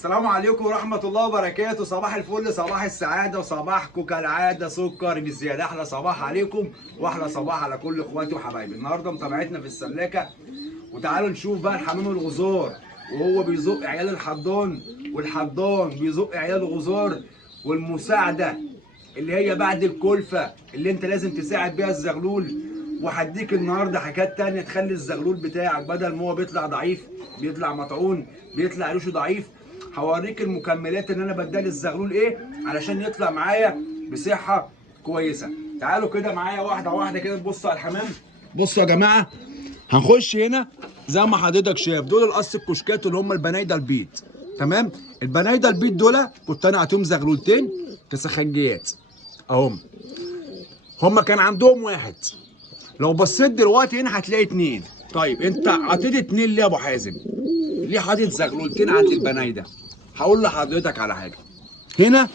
السلام عليكم ورحمة الله وبركاته. صباح الفل، صباح السعادة، وصباحكم كالعادة سكر بالزيادة. أحلى صباح عليكم وأحلى صباح على كل إخواتي وحبايبي. النهاردة متابعتنا في السلاكة، وتعالوا نشوف بقى الحمام الغزار وهو بيزق عيال الحضان، والحضان بيزق عيال الغزار، والمساعدة اللي هي بعد الكلفة اللي أنت لازم تساعد بيها الزغلول. وهديك النهارده حاجات تانية تخلي الزغلول بتاعك بدل ما هو بيطلع ضعيف، بيطلع مطعون، بيطلع ريشه ضعيف. هوريك المكملات اللي انا بديها للزغلول ايه علشان يطلع معايا بصحه كويسه. تعالوا كده معايا واحده واحده كده تبصوا على الحمام. بصوا يا جماعه، هنخش هنا زي ما حضرتك شايف، دول القص الكشكات اللي هم البنايده البيض. تمام، البنايده البيض دول كنت انا اعطيهم زغلولتين كسخنجيات اهم. هم كان عندهم واحد، لو بصيت دلوقتي هنا هتلاقي اتنين. طيب انت عطيت اتنين ليه يا ابو حازم؟ ليه حاطط زغلولتين عند البنايده؟ هقول لحضرتك على حاجه. هنا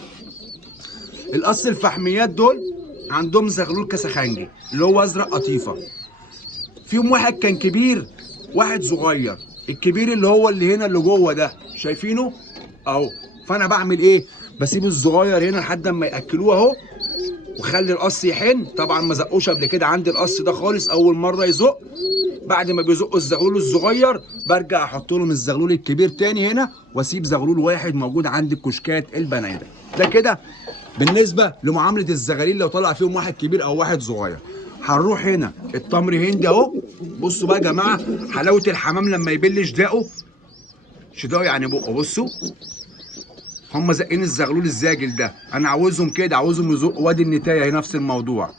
القص الفحميات دول عندهم زغلول كسخنجي اللي هو ازرق قطيفه. فيهم واحد كان كبير، واحد صغير. الكبير اللي هو اللي هنا اللي جوه ده شايفينه اهو. فانا بعمل ايه؟ بسيب الصغير هنا لحد اما ياكلوه اهو، وخلي القص يحن. طبعا ما زقوش قبل كده عندي القص ده خالص، اول مره يزق. بعد ما بيزقوا الزغلول الصغير برجع احط لهم الزغلول الكبير تاني هنا، واسيب زغلول واحد موجود عند الكشكات البنايده. ده كده بالنسبه لمعامله الزغاليل لو طلع فيهم واحد كبير او واحد صغير. هنروح هنا التمر هندي اهو. بصوا بقى يا جماعه حلاوه الحمام لما يبل شداقه، شداقه يعني بقه. بصوا هم زقين الزغلول الزاجل ده، انا عاوزهم كده، عاوزهم يزقوا. وادي النتايه نفس الموضوع.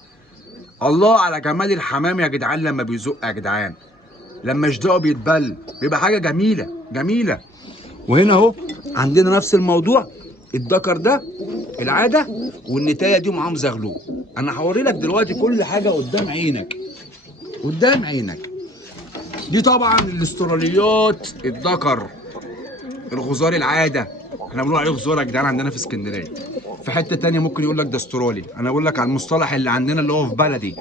الله على جمال الحمام يا جدعان لما بيزق يا جدعان، لما شدقه بيتبل بيبقى حاجه جميله جميله. وهنا اهو عندنا نفس الموضوع، الدكر ده العاده والنتايه دي معاهم زغلول. انا هوري لك دلوقتي كل حاجه قدام عينك، قدام عينك. دي طبعا الاستراليات الدكر الغزار العاده. احنا بنقول عليه غزار يا جدعان عندنا في اسكندريه. في حته تانيه ممكن يقول لك ده استرالي. انا بقول لك على المصطلح اللي عندنا اللي هو في بلدي.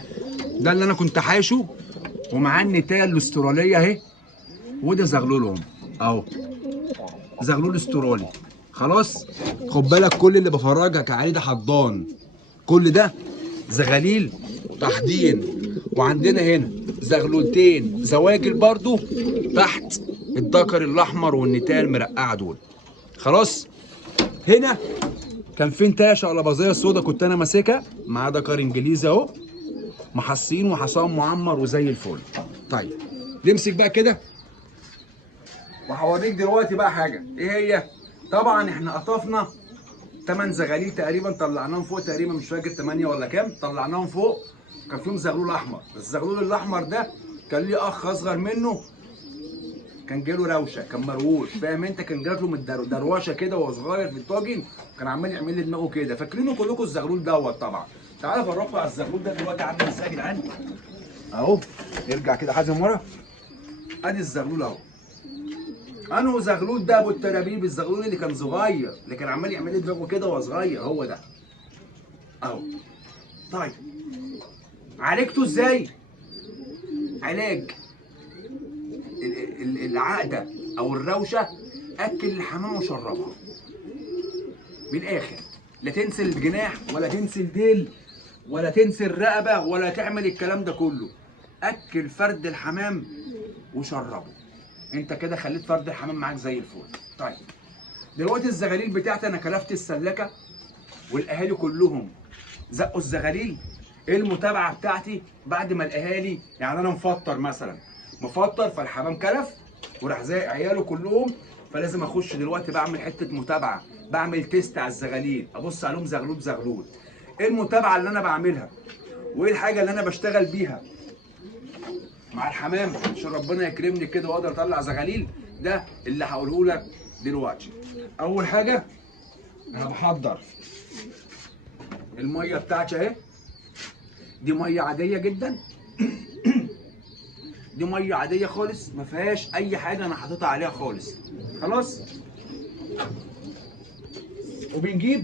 ده اللي انا كنت حاشه، ومعاه النتايه الاستراليه اهي، وده زغلولهم اهو، زغلول استرالي. خلاص خد بالك، كل اللي بفرجك عليه ده حضان، كل ده زغاليل تحضين. وعندنا هنا زغلولتين زواجل برضو تحت الدكر الاحمر والنتايه المرقعه دول. خلاص هنا كان في نتايه شقلباظيه سودا كنت انا ماسكها مع دكر انجليزي اهو، محصين وحصان معمر وزي الفل. طيب نمسك بقى كده وهوريك دلوقتي بقى حاجه ايه هي. طبعا احنا قطفنا 8 زغاليل تقريبا، طلعناهم فوق تقريبا، مش فاكر 8 ولا كام، طلعناهم فوق. كان فيهم زغلول احمر. الزغلول الاحمر ده كان ليه اخ اصغر منه، كان جاله روشه، كان مروش، فاهم انت؟ كان جاله من دروشه كده وهو صغير في الطاجن، كان عمال يعمل لي دماغه كده. فاكرينه كلكم الزغلول دوت طبعا. تعالى افرجكم على الزغلول ده دلوقتي عامل ازاي يا جدعان اهو. نرجع كده حازم ورا، ادي الزغلول اهو. انه زغلول ده ابو الترابيب، الزغلول اللي كان صغير اللي كان عمال يعمل لي دماغه كده وهو صغير، هو ده اهو. طيب عالجته ازاي؟ علاج العقده او الروشه، اكل الحمام وشربها من الاخر. لا تنسى الجناح ولا تنسى الديل ولا تنسى الرقبه ولا تعمل الكلام ده كله. اكل فرد الحمام وشربه، انت كده خليت فرد الحمام معاك زي الفل. طيب دلوقتي الزغاليل بتاعتي انا كلفت السلكه والاهالي كلهم زقوا الزغاليل. ايه المتابعه بتاعتي بعد ما الاهالي، يعني انا مفطر مثلا، مفطر فالحمام كلف وراح زي عياله كلهم، فلازم اخش دلوقتي بعمل حته متابعه، بعمل تيست على الزغاليل، ابص عليهم زغلول بزغلول. ايه المتابعه اللي انا بعملها وايه الحاجه اللي انا بشتغل بيها مع الحمام عشان ربنا يكرمني كده واقدر اطلع زغاليل؟ ده اللي هقوله لك دلوقتي. اول حاجه انا بحضر الميه بتاعتي اهي. دي ميه عاديه جدا دي ميه عاديه خالص، ما فيهاش اي حاجه انا حاططها عليها خالص. خلاص، وبنجيب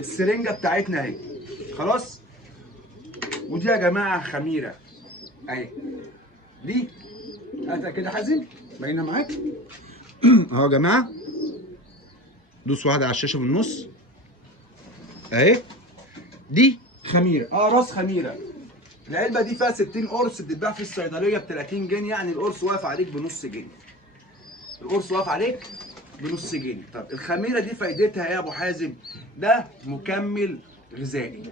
السرنجه بتاعتنا اهي. خلاص، ودي يا جماعه خميره اهي. دي هاتها كده حازم باينه معاك اهو يا جماعه. دوس واحده على الشاشه من النص اهي. دي خميره، راس خميره. العلبه دي فيها 60 قرص، بتتباع في الصيدليه ب 30 جنيه، يعني القرص واقف عليك بنص جنيه. القرص واقف عليك بنص جنيه. طب الخميره دي فايدتها ايه يا ابو حازم؟ ده مكمل غذائي،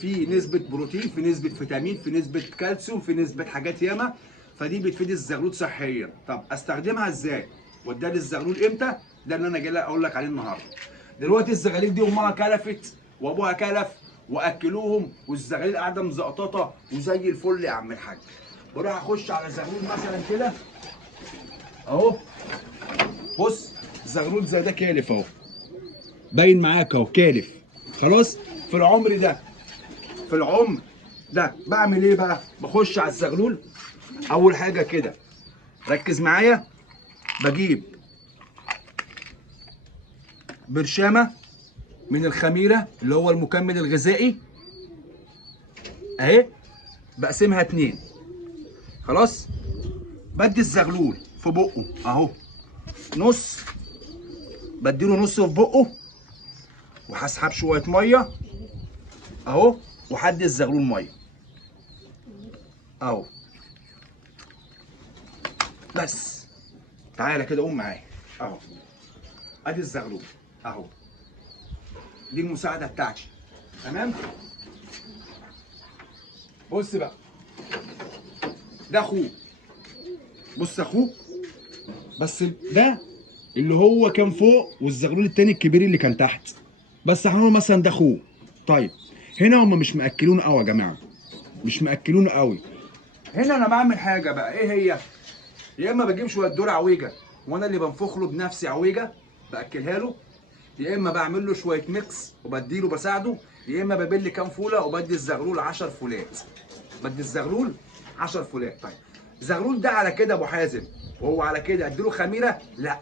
في نسبه بروتين، في نسبه فيتامين، في نسبه كالسيوم، في نسبه حاجات ياما، فدي بتفيد الزغلول صحيا. طب استخدمها ازاي؟ واديها للزغلول امتى؟ ده اللي انا جاي اقول لك عليه النهارده. دلوقتي الزغاليل دي امها كلفت وابوها كلف واكلوهم، والزغاليل قاعده مزقططه وزي الفل يا عم الحاج. بروح اخش على زغلول مثلا كده اهو، بص زغلول زي ده كالف اهو، باين معاك اهو كالف خلاص. في العمر ده، في العمر ده بعمل ايه بقى؟ بخش على الزغلول اول حاجه كده، ركز معايا، بجيب برشامه من الخميره اللي هو المكمل الغذائي اهي، بقسمها 2 خلاص. بدي الزغلول في بقه اهو نص، بديله نص في بقه، وهسحب شويه ميه اهو، وهدي الزغلول ميه اهو. بس تعالى كده قوم معايا اهو، ادي الزغلول اهو، دي المساعده بتاعتي تمام. بص بقى، ده اخوه، بص اخوه، بس ده اللي هو كان فوق، والزغلول التاني الكبير اللي كان تحت، بس هنقول مثلا ده اخوه. طيب هنا هم مش مأكلونه قوي يا جماعه، مش مأكلونه قوي. هنا انا بعمل حاجه بقى، ايه هي؟ يا اما بجيب شويه دور عويجه وانا اللي بنفخ له بنفسي عويجه باكلها له، يا اما بعمل له شويه ميكس وبديله بساعده، يا اما ببل كام فوله وبدي الزغلول 10 فولات، بدي الزغلول 10 فولات. طيب الزغلول ده على كده ابو حازم وهو على كده اديله خميره؟ لا،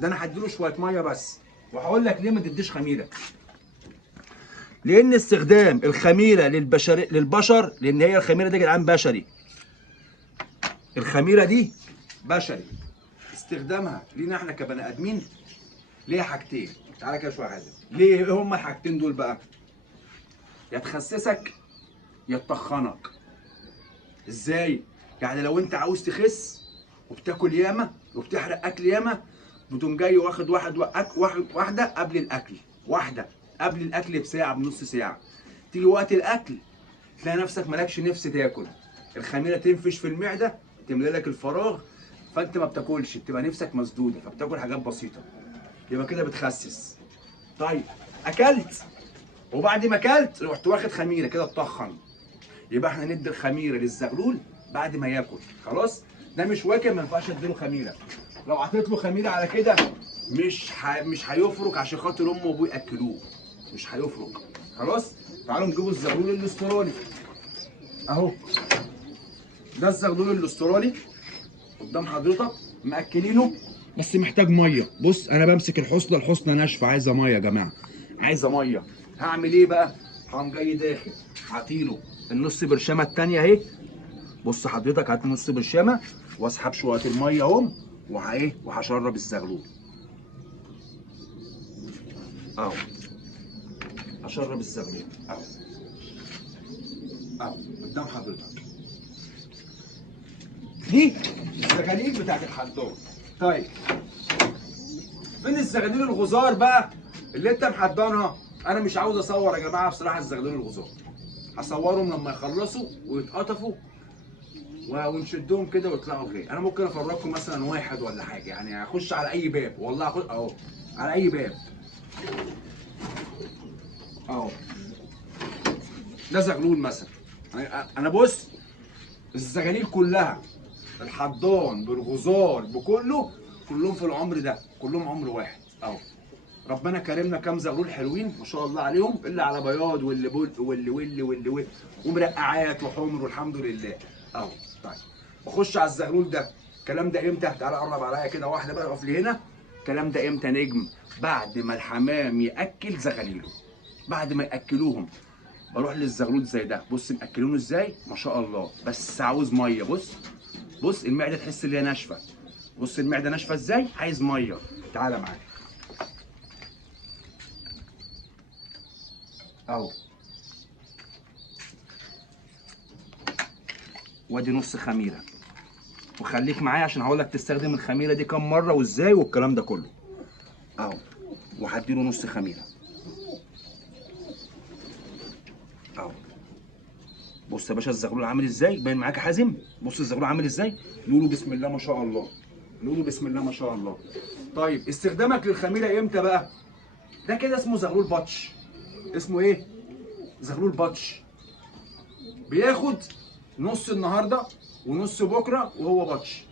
ده انا هديله شويه ميه بس. وهقول لك ليه ما تديش خميره. لان استخدام الخميره للبشر، لان هي الخميره دي يا جدعان بشري، الخميره دي بشري، استخدامها لينا احنا كبني ادمين ليها حاجتين. تعالى كده شويه يا حازم، ليه؟ ايه هما الحاجتين دول بقى؟ يا تخسسك يا تطخنك. ازاي؟ يعني لو انت عاوز تخس وبتاكل ياما وبتحرق اكل ياما، بتقوم جاي واخد واحده قبل الاكل، واحده قبل الاكل بساعه بنص ساعه، تيجي وقت الاكل تلاقي نفسك مالكش نفس تاكل، الخميره تنفش في المعده تملى لك الفراغ، فانت ما بتاكلش، بتبقى نفسك مسدوده فبتاكل حاجات بسيطه، يبقى كده بتخسس. طيب اكلت وبعد ما اكلت رحت واخد خميره كده تطخن، يبقى احنا ندي الخميره للزغلول بعد ما ياكل خلاص. ده مش واكل ما ينفعش اديله خميره، لو عطيت له خميره على كده مش هيفرك عشان خاطر امه وابوه ياكلوه، مش هيفرك خلاص. تعالوا نجيبوا الزغلول الاسترالي اهو، ده الزغلول الاسترالي قدام حضرتك مأكلينه، بس محتاج ميه. بص انا بمسك الحصنه، الحصنه ناشفه عايزه ميه يا جماعه، عايزه ميه. هعمل ايه بقى؟ هقوم جاي داخل عاطيله النص برشامه التانيه اهي، بص حضرتك هات نص برشامه واسحب شويه الميه اهم، وهشرب الزغلول اهو، هشرب الزغلول اهو اهو قدام حضرتك. دي الزغاليل بتاعت الحداد. طيب فين الزغاليل الغزار بقى اللي انت محضنها؟ انا مش عاوز اصور يا جماعه بصراحه الزغاليل الغزار، هصورهم لما يخلصوا ويتقطفوا ونشدهم كده ويطلعوا غير. انا ممكن افرجكم مثلا واحد ولا حاجه، يعني هخش على اي باب، والله هخش اهو على اي باب اهو. ده زغلول مثلا، انا بص الزغاليل كلها، الحضان بالغزار بكله، كلهم في العمر ده، كلهم عمر واحد اهو. ربنا كرمنا كام زغلول حلوين ما شاء الله عليهم، اللي على بياض واللي بلق واللي ومرقعات وحمر والحمد لله اهو. طيب بخش على الزغلول ده، الكلام ده امتى؟ تعالى قرب عليا كده واحده بقى، اقف لي هنا. الكلام ده امتى نجم؟ بعد ما الحمام ياكل زغاليله، بعد ما ياكلوهم بروح للزغلول زي ده، بص مأكلينه ازاي ما شاء الله، بس عاوز ميه. بص بص المعده تحس ان هي ناشفه، بص المعده ناشفه ازاي، عايز ميه. تعالى معايا اهو. وادي نص خميره، وخليك معايا عشان هقول لك تستخدم الخميره دي كام مره وازاي والكلام ده كله. اهو، وهديله نص خميره اهو. بص يا باشا الزغلول عامل ازاي، باين معاك يا حازم؟ بص الزغلول عامل ازاي، نقوله بسم الله ما شاء الله، نقوله بسم الله ما شاء الله. طيب استخدامك للخميره امتى بقى؟ ده كده اسمه زغلول بطش. اسمه ايه؟ زغلول بطش. بياخد نص النهارده ونص بكره وهو بطش.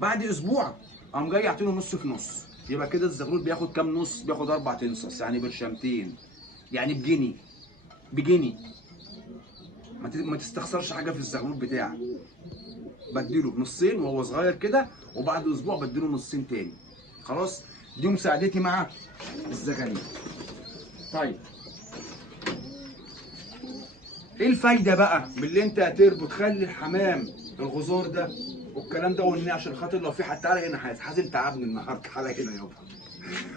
بعد اسبوع قام جاي اعطيله نص في نص. يبقى كده الزغلول بياخد كام نص؟ بياخد 4 انصص، يعني برشامتين، يعني بجنيه. ما تستخسرش حاجه في الزغلول بتاعك. بديله نصين وهو صغير كده، وبعد اسبوع بديله نصين تاني. خلاص، دي مساعدتي مع الزغاليل. طيب ايه الفايده بقى من اللي انت هتربط تخلي الحمام الغزار ده والكلام ده والنيه، عشان خاطر لو في حد تعالى هنا حازم تعبني النهارده، تعالى هنا يابا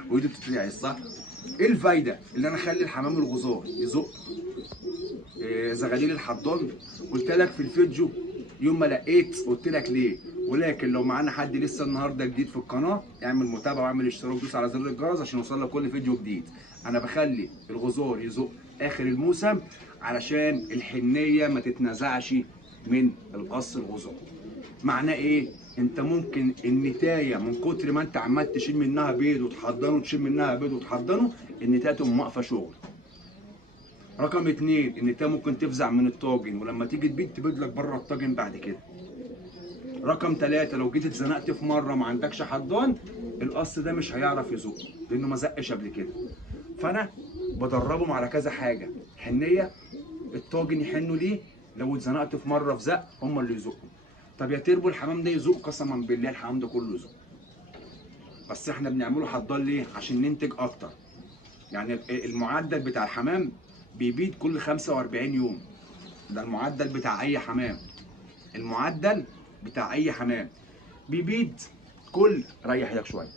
وايده بتترعش صح؟ ايه الفايده اللي انا اخلي الحمام الغزار يزق زغاليل الحضان؟ قلت لك في الفيديو يوم ما لقيت قلت لك ليه. ولكن لو معانا حد لسه النهارده جديد في القناه، اعمل متابعه واعمل اشتراك، دوس على زر الجرس عشان يوصل لك كل فيديو جديد. انا بخلي الغزار يزق اخر الموسم علشان الحنيه ما تتنزعش من القص الغزار. معناه ايه؟ انت ممكن النتايه من كتر ما انت عمال تشيل منها بيض وتحضنه، تشيل منها بيض وتحضنه، النتايه تقوم واقفه شغل. رقم 2، النتايه ممكن تفزع من الطاجن، ولما تيجي تبيض لك بره الطاجن بعد كده. رقم 3، لو جيت اتزنقت في مره ما عندكش حضان، القص ده مش هيعرف يزق لانه ما زقش قبل كده. فانا بدربهم على كذا حاجه، حنيه، الطاجن يحنوا ليه، لو اتزنقت في مره في زق هم اللي يزقوا. طب يا تربو الحمام ده يزق؟ قسما بالله الحمام ده كله يزق، بس احنا بنعمله حضان ليه؟ عشان ننتج اكتر. يعني المعدل بتاع الحمام بيبيض كل 45 يوم، ده المعدل بتاع اي حمام. المعدل بتاع اي حمام بيبيض كل، ريح ايدك شويه،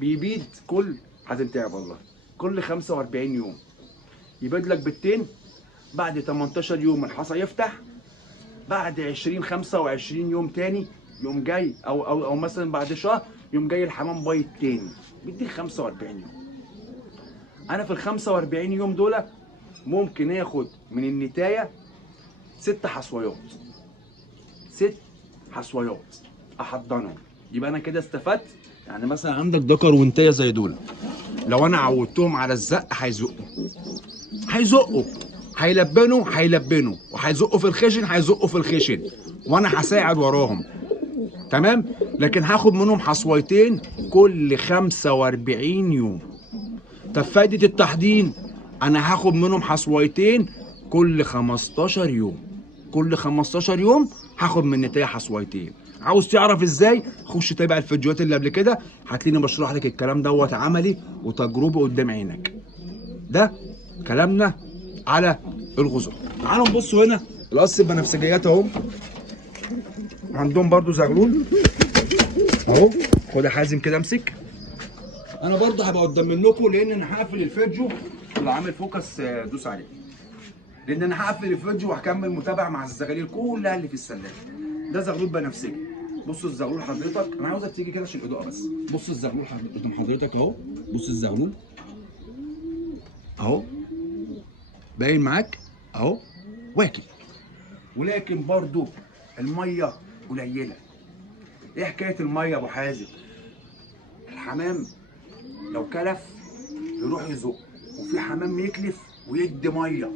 بيبيض كل، هتنتعب والله، كل 45 يوم يبيض لك بيضتين. بعد 18 يوم الحصى يفتح، بعد 25 يوم تاني يوم جاي او مثلا بعد شهر يوم جاي الحمام بايض تاني، بيديك 45 يوم. انا في ال 45 يوم دول ممكن اخد من النتايه 6 حصويات، 6 حصويات احضنهم. يبقى انا كده استفدت. يعني مثلا عندك ذكر وانتايه زي دول، لو انا عودتهم على الزق هيزقوا، هيلبنوا، وهيزقوا في الخشن، وانا هساعد وراهم. تمام. لكن هاخد منهم حصويتين كل 45 يوم. طب فايده التحضين، انا هاخد منهم حصويتين كل 15 يوم. كل 15 يوم هاخد من النتايه حصويتين. عاوز تعرف ازاي؟ خش تابع الفيديوهات اللي قبل كده، هتلاقيني بشرح لك الكلام دوت عملي وتجربه قدام عينك. ده كلامنا على الغزار. تعالوا نبصوا هنا القص البنفسجيات اهو، عندهم برضو زغلول اهو. خد يا حازم كده امسك، انا برضو هبقى قدام منكم لان انا هقفل الفيديو. اللي عامل فوكس دوس عليه، لان انا هقفل الفيديو وهكمل متابعه مع الزغاليل كلها اللي في السلاحه. ده زغلول بنفسجي. بصوا الزغلول حضرتك، انا عاوزك تيجي كده عشان الاضاءه بس. بص الزغلول قدام حضرتك اهو، بص الزغلول اهو باين معاك اهو، واكل. ولكن برضو الميه قليله. ايه حكايه الميه يا ابو حازم؟ الحمام لو كلف يروح يزق، وفي حمام يكلف ويدي ميه.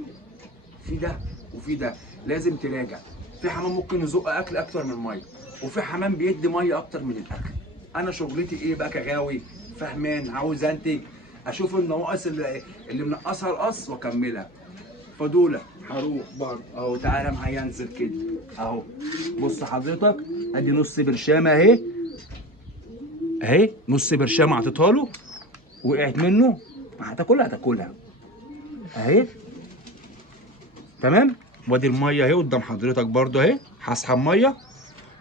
في ده وفي ده، لازم تراجع. في حمام ممكن يزق اكل اكتر من ميه، وفي حمام بيدي ميه اكتر من الاكل. انا شغلتي ايه بقى كغاوي فهمان، عاوز انتج، اشوف النواقص اللي منقصها القص واكملها. فدول هروح برضه اهو، تعالى معايا انزل كده اهو. بص حضرتك، ادي نص برشامه اهي نص برشامه اعطيتها له، وقعت منه، هتاكلها اهي. تمام. وادي الميه اهي قدام حضرتك برضه اهي، هسحب ميه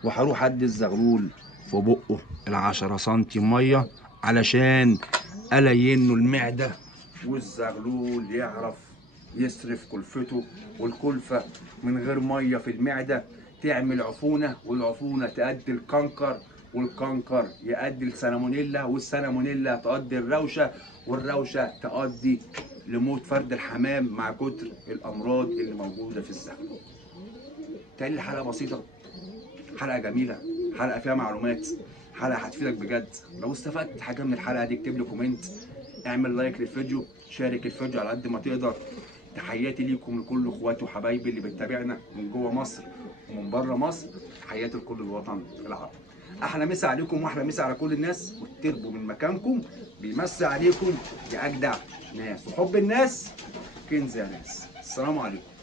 وهروح ادي الزغلول في بقه ال10 سم ميه علشان الينه المعده والزغلول يعرف يصرف كلفته، والكلفة من غير مية في المعدة تعمل عفونة، والعفونة تؤدي الكنكر، والكنكر يؤدي السالمونيلا، والسالمونيلا تؤدي الروشة، والروشة تؤدي لموت فرد الحمام مع كتر الأمراض اللي موجودة في الزمن. تاني الحلقة بسيطة، حلقة جميلة، حلقة فيها معلومات، حلقة هتفيدك بجد. لو استفدت حاجة من الحلقة دي اكتب لي كومنت، اعمل لايك للفيديو، شارك الفيديو على قد ما تقدر. تحياتي ليكم لكل اخواتي وحبايبي اللي بتتابعنا من جوه مصر ومن بره مصر. تحياتي لكل الوطن العربي. احلى مسا عليكم واحلى مسا على كل الناس، وتربوا من مكانكم. بيمسي عليكم يا اجدع ناس، وحب الناس كنز يا ناس. السلام عليكم.